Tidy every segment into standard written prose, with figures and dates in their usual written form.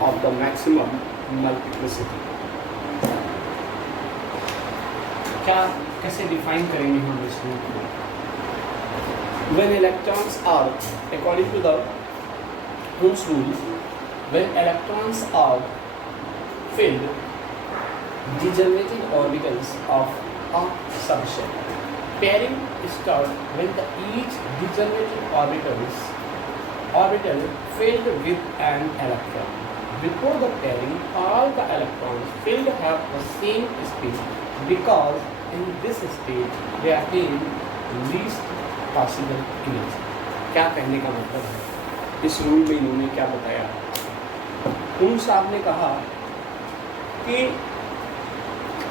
of the maximum multiplicity. क्या कैसे define करेंगे हम इस रूल को? When electrons are, according to the Ohm's rule, when electrons are filled degenerated orbitals of a subshell, pairing starts when the each degenerated orbital filled with an electron. Before the pairing, all the electrons filled have the same spin because in this state they attain least possible energy. क्या कहने का मतलब है? इस rule में इन्होंने क्या बताया? ओम साहब ने कहा कि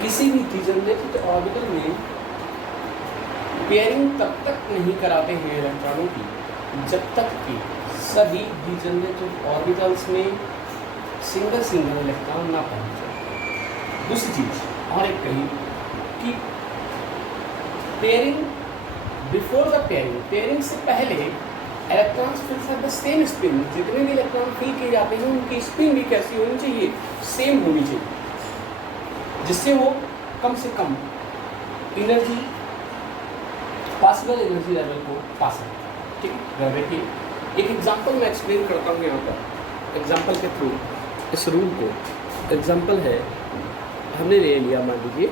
किसी भी डिजेनरेटेड ऑर्बिटल में पेयरिंग तब तक नहीं कराते हैं इलेक्ट्रॉनों की जब तक कि सभी डिजेनरेटेड ऑर्बिटल्स में सिंगल इलेक्ट्रॉन ना पहुंचे। दूसरी चीज और एक कही कि पेयरिंग बिफोर द पेयरिंग से पहले electrons will have the same spin. जितने भी इलेक्ट्रॉन फिल किए जाते हैं उनकी स्पिन भी कैसी होनी चाहिए? सेम होनी चाहिए, जिससे वो कम से कम एनर्जी पॉसिबल एनर्जी लेवल को पा सके। ठीक है, देखिए एक एग्जांपल मैं एक्सप्लेन करता हूँ यहाँ पर एग्जांपल के थ्रू इस रूल को। एग्जांपल है, हमने ले लिया मान लीजिए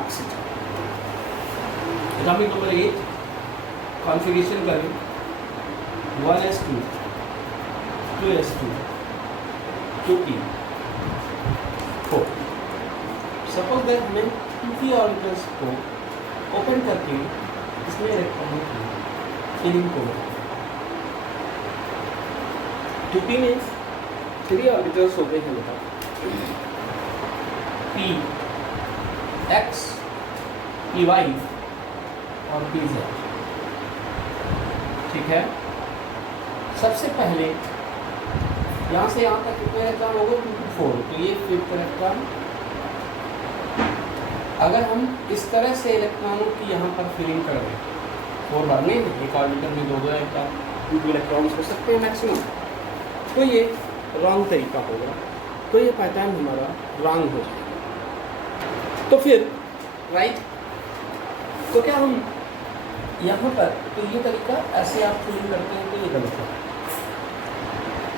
ऑक्सीजन। एग्जाम्पल नंबर 8 कॉन्फ़िगरेशन करें 1s2 2s2 2p 4। Suppose that मैं 2p ऑर्बिटल्स को ओपन करके इसमें इलेक्ट्रॉनों की फिलिंग को 2p में 3 ऑर्बिटल्स हो गए हैं बताओ, p x p y और p z। ठीक है, सबसे पहले यहाँ से यहाँ तक कितने इलेक्ट्रॉन होगा? 2p4, तो ये 5th इलेक्ट्रॉन। अगर हम इस तरह से इलेक्ट्रॉनों की यहाँ पर फिलिंग कर दें, 4 भरने एक ऑर्बिटल में 2 इलेक्ट्रॉन 2 इलेक्ट्रॉन्स हो सकते हैं मैक्सिमम, तो ये रॉन्ग तरीका होगा, तो ये पैटर्न हमारा रॉन्ग हो जाएगा। तो फिर राइट, तो क्या हम यहाँ पर तो ये तरीका ऐसे आप फिलिंग करते हैं तो ये गलत है।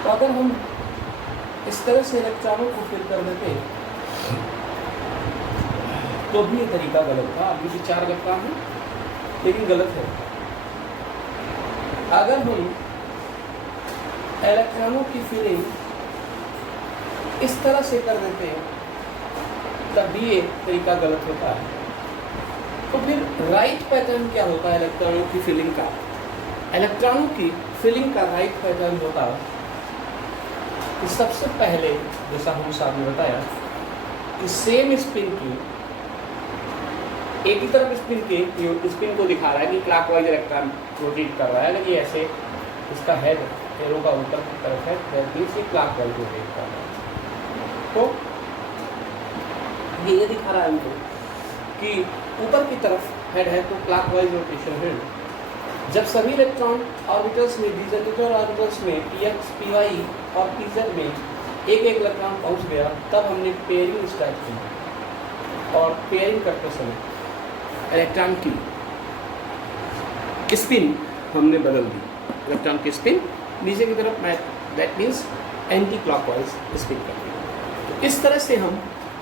तो अगर हम इस तरह से इलेक्ट्रॉनों को फिल कर देते तो भी ये तरीका गलत था। अभी भी 4 इलेक्ट्रॉन है लेकिन गलत है। अगर हम इलेक्ट्रॉनों की फिलिंग इस तरह से कर देते हैं तब भी ये तरीका गलत होता है। तो फिर राइट पैटर्न क्या होता है इलेक्ट्रॉनों की फिलिंग का? इलेक्ट्रॉनों की फिलिंग का राइट पैटर्न होता है कि सबसे पहले जैसा हम साहब ने बताया कि सेम स्पिन की एक ही तरफ स्पिन को दिखा रहा है कि क्लॉकवाइज इलेक्ट्रॉन रोटेट कर रहा है, लेकिन ऐसे इसका हेड एरो का ऊपर की तरफ है, दैट मींस ये क्लॉकवाइज रोटेट कर रहा है। तो ये दिखा रहा है हमको कि ऊपर की तरफ हेड है तो क्लॉकवाइज रोटेशन है। जब सभी इलेक्ट्रॉन ऑर्बिटल्स में डिजेनरेटेड ऑर्बिटल्स में px py और pz में एक इलेक्ट्रॉन पहुंच गया, तब हमने पेयरिंग स्टार्ट की और पेयरिंग करते समय इलेक्ट्रॉन की स्पिन हमने बदल दी। इलेक्ट्रॉन की स्पिन नीचे की तरफ मैं that means anti clockwise spin करते हैं। तो इस तरह से हम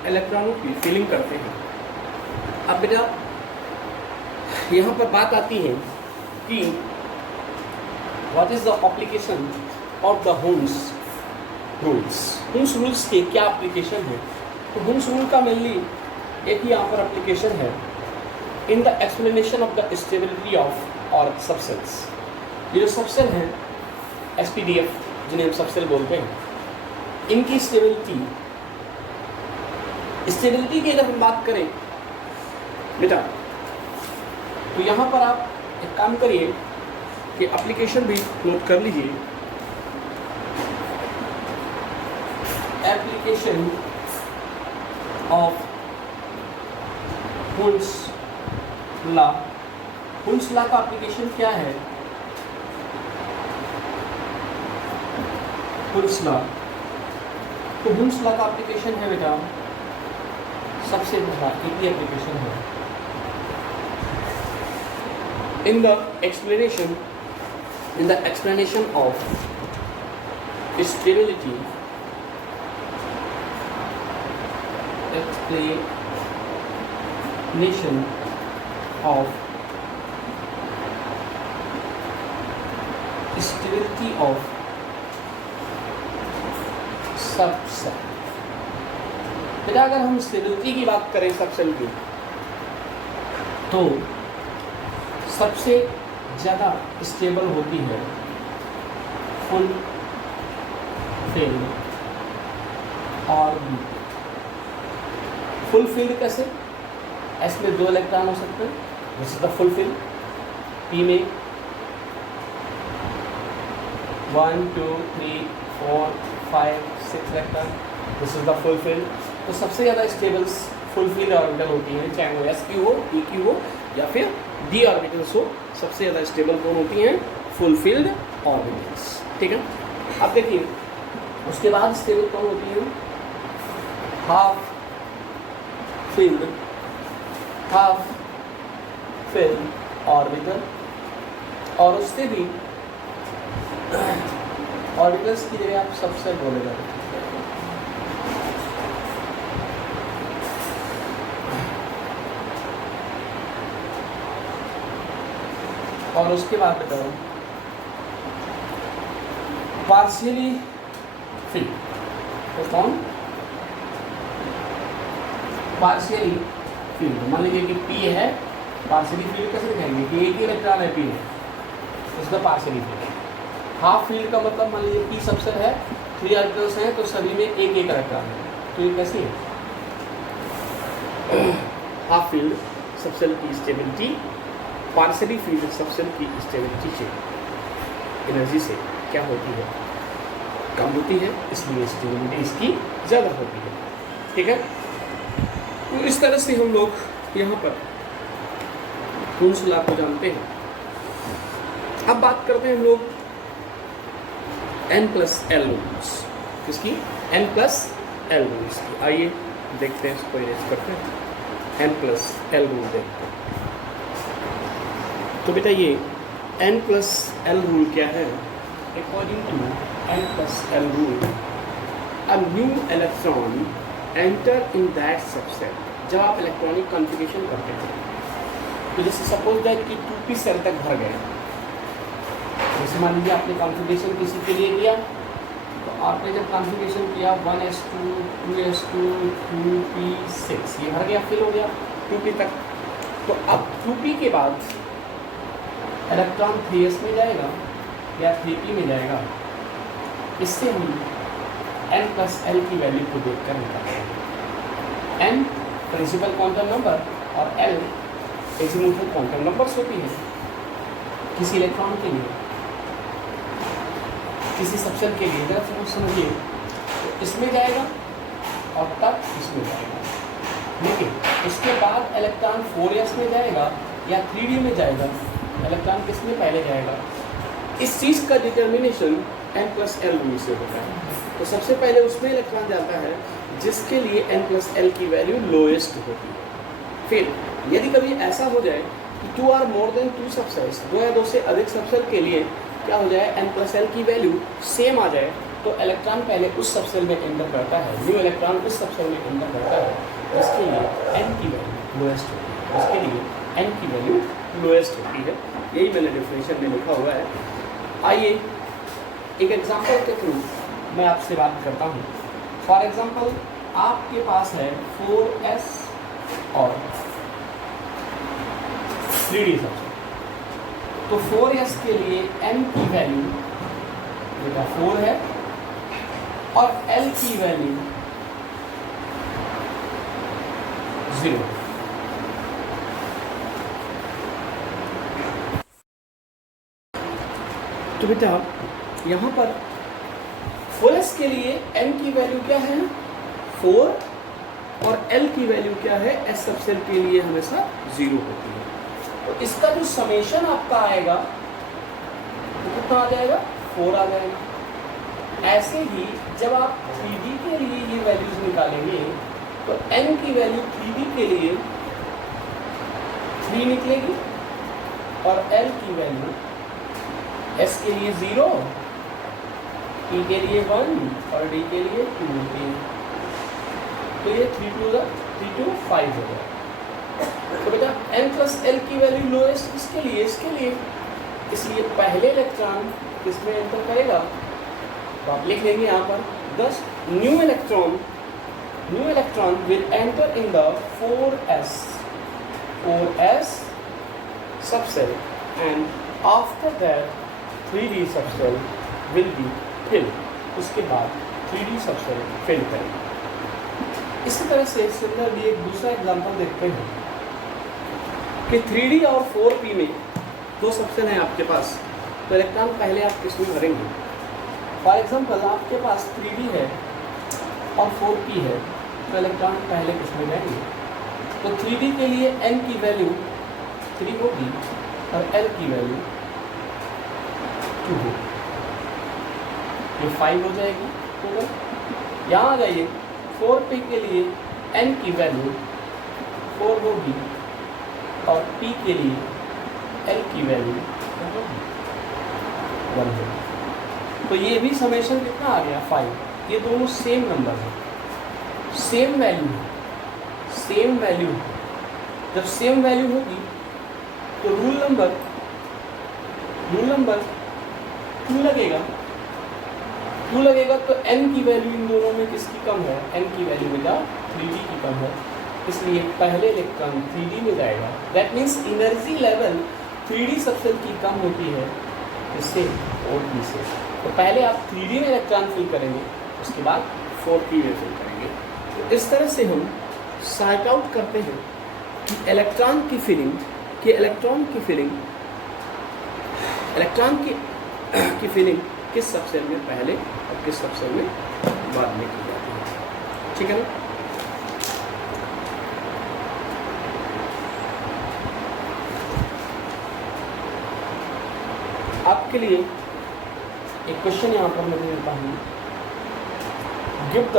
इलेक्ट्रॉनों की फिलिंग करते हैं। अब बेटा यहाँ पर बात आती है कि what is the application of the Hund's rules. Hund's rules के क्या एप्लीकेशन है? तो होम्स रूल का मेनली एक ही यहाँ पर एप्लीकेशन है in the explanation of the stability of और सबसेल्स। ये जो सबसेल हैं SPDF जिन्हें हम सबसेल बोलते हैं, इनकी स्टेबिलिटी की अगर हम बात करें बेटा, तो यहाँ पर आप एक काम करिए कि एप्लीकेशन भी नोट कर लीजिए। Application of Hund's law. Hund's law का एप्लीकेशन क्या है? हुन्स लॉ तो हुम्स लॉ का एप्लीकेशन है बेटा, सबसे पहला एक ही एप्लीकेशन है in the explanation of stability, explanation of stability of subshell. बेटा अगर हम स्टेबिलिटी की बात करें सबसेल की, तो सबसे ज़्यादा स्टेबल होती है full field orbital. Full field कैसे? एस में 2 इलेक्ट्रॉन हो सकते हैं, this is the full field. P में 1 2 3 4 5 6 electron, this is the full field. तो सबसे ज़्यादा स्टेबल फुल फील्ड ऑर्बिटल होती है, चाहे वो एस की हो, पी की हो या फिर डी ऑर्बिटल्स हो। सबसे ज़्यादा स्टेबल कौन होती हैं? Full field orbitals. ठीक है, अब देखिए उसके बाद स्टेबल कौन होती है? हाफ फील्ड ऑर्बिटल, और उससे भी ऑर्बिटल्स की जगह आप सबसेल बोलेगा। और उसके बाद बताओ पार्शियली फील्ड, तो कौन? Partially field. मान लीजिए कि पी है, पार्शियली फील्ड कैसे दिखाएंगे कि एक ही इलेक्ट्रॉन है पी में, उसका पार्शियली फील्ड। हाफ फील्ड का मतलब मान लीजिए पी सबसेल है, 3 ऑर्बिटल्स हैं, तो सभी में एक एक इलेक्ट्रॉन है, तो ये कैसी है? हाफ फील्ड सबसेल की स्टेबिलिटी पार्शियली फील्ड सबसेल की स्टेबिलिटी से, एनर्जी से क्या होती है? कम होती है, इसलिए स्टेबिलिटी इसकी ज़्यादा होती है। ठीक है, तो इस तरह से हम लोग यहाँ पर हुम्स लॉ को जानते हैं। अब बात करते हैं हम लोग n+l रूल्स। किसकी? n+l रूल्स की। आइए देखते हैं, इसको इरेज करते हैं, n+l रूल देखते हैं। तो बेटा ये n+l रूल क्या है? According to n+l rule, a new electron enter in that subshell. जब आप इलेक्ट्रॉनिक कॉन्फ़िगरेशन करते हैं, तो जैसे सपोज दैट कि 2p सेल तक भर गए, जैसे मान लीजिए आपने कॉन्फ़िगरेशन किसी के लिए किया, तो आपने जब कॉन्फ़िगरेशन किया 1s2 2s2 2p6, ये भर गया, फिल हो गया 2p तक। तो अब 2p के बाद इलेक्ट्रॉन 3s में जाएगा या 3p में जाएगा, इससे हम n+l की वैल्यू को देखकर निकालते हैं। n प्रिंसिपल क्वांटम नंबर और l एजीमुथल क्वांटम नंबर्स होती है किसी इलेक्ट्रॉन के लिए, किसी सबसेल के लिए। जरा समझिए, तो इसमें जाएगा और तब इसमें जाएगा, लेकिन इसके बाद इलेक्ट्रॉन 4s में जाएगा या 3d में जाएगा, इलेक्ट्रॉन किस में पहले जाएगा? इस चीज़ का डिटर्मिनेशन n+l रूल से होता है। तो सबसे पहले उसमें इलेक्ट्रॉन जाता है जिसके लिए n+l की वैल्यू लोएस्ट होती है। फिर यदि कभी ऐसा हो जाए कि 2 or more than 2 सबसेल्स, 2 या 2 से अधिक सबसेल के लिए क्या हो जाए, n+l की वैल्यू सेम आ जाए, तो इलेक्ट्रॉन पहले उस सबसेल में एंटर करता है, न्यू इलेक्ट्रॉन उस सबसेल में एंटर करता है जिसके लिए n की वैल्यू लोएस्ट होती है, जिसके लिए n की वैल्यू लोएस्ट होती है। यही मैंने डेफिनेशन में लिखा हुआ है। आइए एक एग्जांपल के थ्रू मैं आपसे बात करता हूँ। फॉर एग्जांपल आपके पास है 4s और 3d सबसेल। तो 4s के लिए n की वैल्यू बेटा 4 है और l की वैल्यू 0। तो बेटा यहाँ पर 4s के लिए n की वैल्यू क्या है? 4, और l की वैल्यू क्या है? s सबसेल के लिए हमेशा 0 होती है। तो इसका जो समेशन आपका आएगा वो कितना आ जाएगा? 4 आ जाएगा। ऐसे ही जब आप 3d के के लिए ये वैल्यूज निकालेंगे तो n की वैल्यू 3D के लिए 3 निकलेगी और L की वैल्यू S के लिए 0, E के लिए 1 और D के लिए 2 होगी। तो ये 3 to 5 हो गया। तो बेटा n प्लस एल की वैल्यू लोएस्ट किसके लिए? इसके लिए। इसलिए पहले इलेक्ट्रॉन किसमें एंटर करेगा? तो आप लिख लेंगे यहाँ पर 10 new electron will enter in the 4s subshell and after that 3D subshell will be filled. उसके बाद 3D सबसेल फिल करेंगे। इसी तरह से सिमिलरली एक दूसरा एग्जांपल देखते हैं कि 3D और 4p में दो सबसेल हैं आपके पास, तो इलेक्ट्रॉन पहले आप किसमें भरेंगे? फॉर एग्जांपल आपके पास 3D है और 4p है, तो इलेक्ट्रॉन पहले किसमें जाएंगे? तो 3D के लिए n की वैल्यू 3 होगी और L की वैल्यू 2 होगी, ये 5 हो जाएगी टोटल। यहाँ आ जाइए 4p के लिए n की वैल्यू 4 होगी और p के लिए l की वैल्यू 1 होगी। तो ये भी समेशन कितना आ गया? 5। ये दोनों सेम नंबर है, सेम वैल्यू। जब सेम वैल्यू होगी तो रूल नंबर 2 लगेगा। तो n की वैल्यू इन दोनों में किसकी कम है? n की वैल्यू बेटा 3D की कम है, इसलिए पहले इलेक्ट्रॉन 3D में जाएगा। That means energy level 3D subshell की कम होती है इससे 4p से। तो पहले आप 3D में इलेक्ट्रॉन फिल करेंगे, उसके बाद 4p में फिल करेंगे। तो इस तरह से हम सॉर्ट आउट करते हैं कि इलेक्ट्रॉन की फिलिंग किस सबसेल में पहले और किस सबसेल में बाद में की जाती है। ठीक है ना? आपके लिए एक क्वेश्चन यहाँ पर मैं देता हूँ। Give the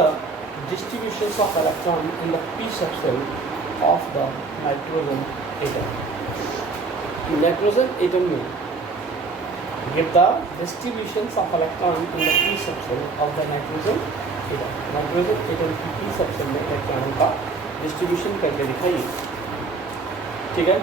distribution of electron in the p subshell of the nitrogen atom. Nitrogen atom में give the distribution of electron in the p subshell of the nitrogen atom. Nitrogen atom की p subshell में इलेक्ट्रॉनों का distribution करके दिखाइए। ठीक है।